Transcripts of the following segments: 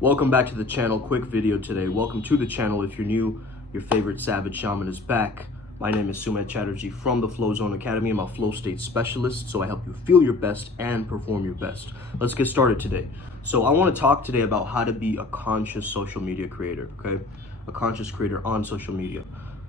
Welcome back to the channel. Quick video today. Welcome to the channel. If you're new, your favorite savage shaman is back. My name is Sumit Chatterjee from the Flow Zone Academy. I'm a flow state specialist, so I help you feel your best and perform your best. Let's get started today. So I want to talk today about how to be a conscious social media creator, okay? A conscious creator on social media.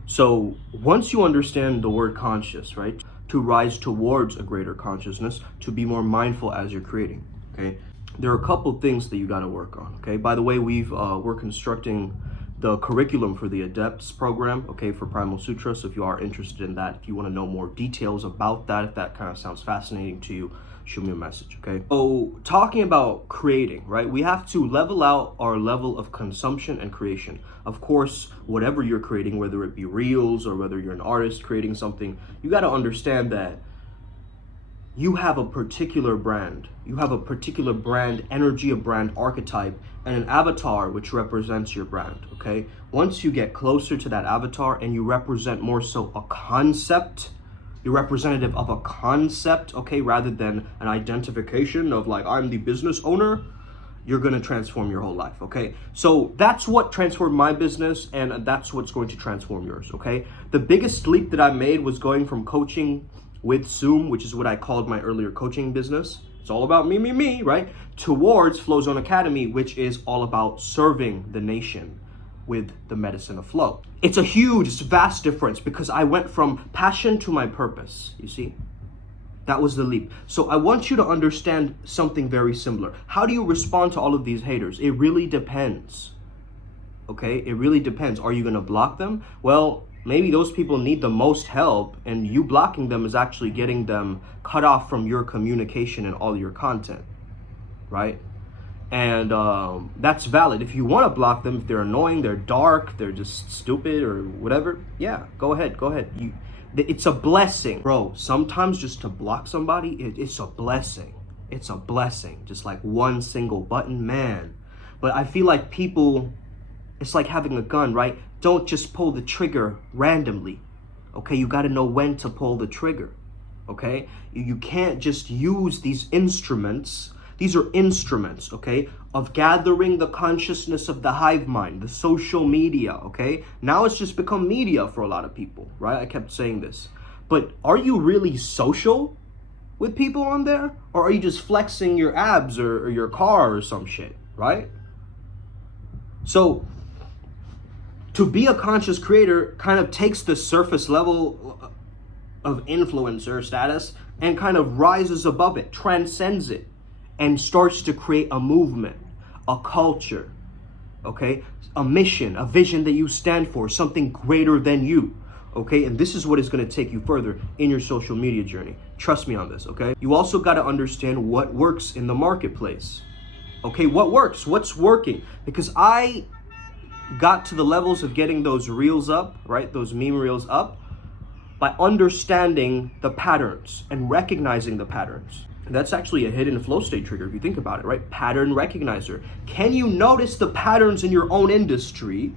So once you understand the word conscious, right? To rise towards a greater consciousness, to be more mindful as you're creating, okay? There are a couple things that you got to work on, okay? By the way, we're constructing the curriculum for the Adepts program, okay, for Primal Sutra. So if you are interested in that, if you want to know more details about that, if that kind of sounds fascinating to you, shoot me a message, okay? So talking about creating, right? We have to level out our level of consumption and creation. Of course, whatever you're creating, whether it be reels or whether you're an artist creating something, you got to understand that you have a particular brand. You have a particular brand energy, a brand archetype, and an avatar which represents your brand, okay? Once you get closer to that avatar and you represent more so a concept, you're representative of a concept, okay, rather than an identification of like, I'm the business owner, you're gonna transform your whole life, okay? So that's what transformed my business, and that's what's going to transform yours, okay? The biggest leap that I made was going from coaching with Zoom, which is what I called my earlier coaching business. It's all about me, right? Towards Flow Zone Academy, which is all about serving the nation with the medicine of flow. It's a huge, it's a vast difference because I went from passion to my purpose, you see? That was the leap. So I want you to understand something very similar. How do you respond to all of these haters? It really depends, okay? It really depends. Are you gonna block them? Well, maybe those people need the most help, and you blocking them is actually getting them cut off from your communication and all your content, right? And that's valid. If you want to block them, if they're annoying, they're dark, they're just stupid or whatever, yeah, go ahead. It's a blessing, bro. Sometimes just to block somebody, it's a blessing. It's a blessing, just like one single button, man. But I feel like people, it's like having a gun, right? Don't just pull the trigger randomly, okay? You got to know when to pull the trigger, okay? You can't just use these instruments. These are instruments, okay, of gathering the consciousness of the hive mind, the social media, okay? Now it's just become media for a lot of people, right? I kept saying this. But are you really social with people on there? Or are you just flexing your abs or your car or some shit, right? So to be a conscious creator kind of takes the surface level of influencer status and kind of rises above it, transcends it, and starts to create a movement, a culture, okay? A mission, a vision that you stand for, something greater than you, okay? And this is what is gonna take you further in your social media journey. Trust me on this, okay? You also gotta understand what works in the marketplace, okay? What works, what's working? Because I got to the levels of getting those reels up, right? Those meme reels up by understanding the patterns and recognizing the patterns. And that's actually a hidden flow state trigger if you think about it, right? Pattern recognizer. Can you notice the patterns in your own industry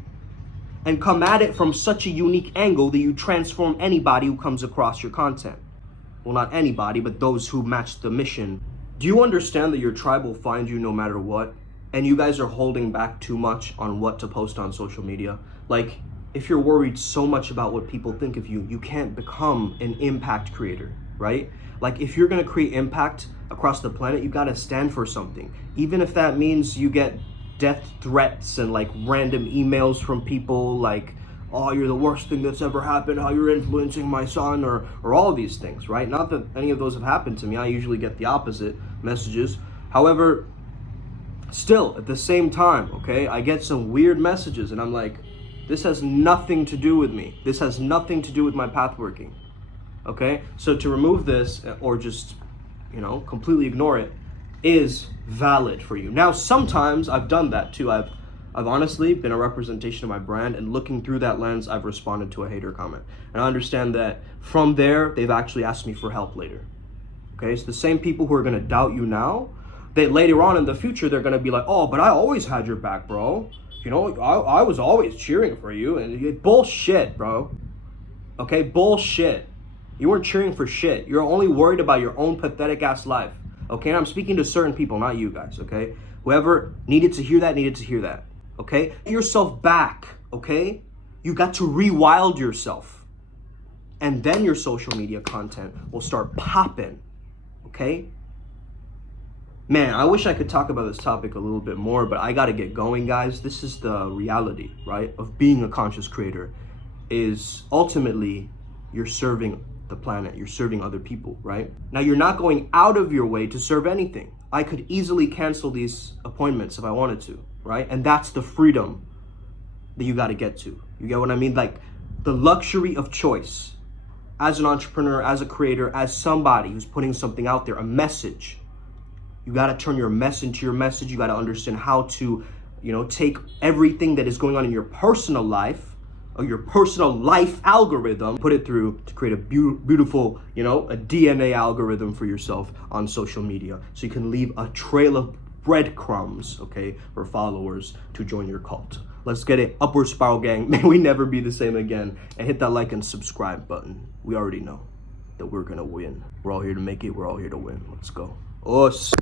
and come at it from such a unique angle that you transform anybody who comes across your content? Well, not anybody, but those who match the mission. Do you understand that your tribe will find you no matter what? And you guys are holding back too much on what to post on social media? Like, if you're worried so much about what people think of you, you can't become an impact creator, right? Like, if you're gonna create impact across the planet, you gotta stand for something. Even if that means you get death threats and like random emails from people like, oh, you're the worst thing that's ever happened, how you're influencing my son, or all of these things, right? Not that any of those have happened to me. I usually get the opposite messages. However, still, at the same time, okay, I get some weird messages and I'm like, this has nothing to do with me. This has nothing to do with my path working, okay? So to remove this or just, completely ignore it is valid for you. Now, sometimes I've done that too. I've honestly been a representation of my brand, and looking through that lens, I've responded to a hater comment. And I understand that from there, they've actually asked me for help later, okay? So the same people who are gonna doubt you now, that later on in the future, they're gonna be like, oh, but I always had your back, bro. I was always cheering for you. And bullshit, bro. Okay, bullshit. You weren't cheering for shit. You're only worried about your own pathetic ass life. Okay, and I'm speaking to certain people, not you guys, okay? Whoever needed to hear that, needed to hear that. Okay? Get yourself back. Okay? You got to rewild yourself. And then your social media content will start popping. Okay? Man, I wish I could talk about this topic a little bit more, but I gotta get going, guys. This is the reality, right, of being a conscious creator, is ultimately you're serving the planet, you're serving other people, right? Now, you're not going out of your way to serve anything. I could easily cancel these appointments if I wanted to, right? And that's the freedom that you gotta get to. You get what I mean? Like, the luxury of choice. As an entrepreneur, as a creator, as somebody who's putting something out there, a message, you got to turn your mess into your message. You got to understand how to, take everything that is going on in your personal life or your personal life algorithm, put it through to create a beautiful, a DNA algorithm for yourself on social media. So you can leave a trail of breadcrumbs, okay, for followers to join your cult. Let's get it. Upward spiral, gang. May we never be the same again. And hit that like and subscribe button. We already know that we're going to win. We're all here to make it. We're all here to win. Let's go. Us.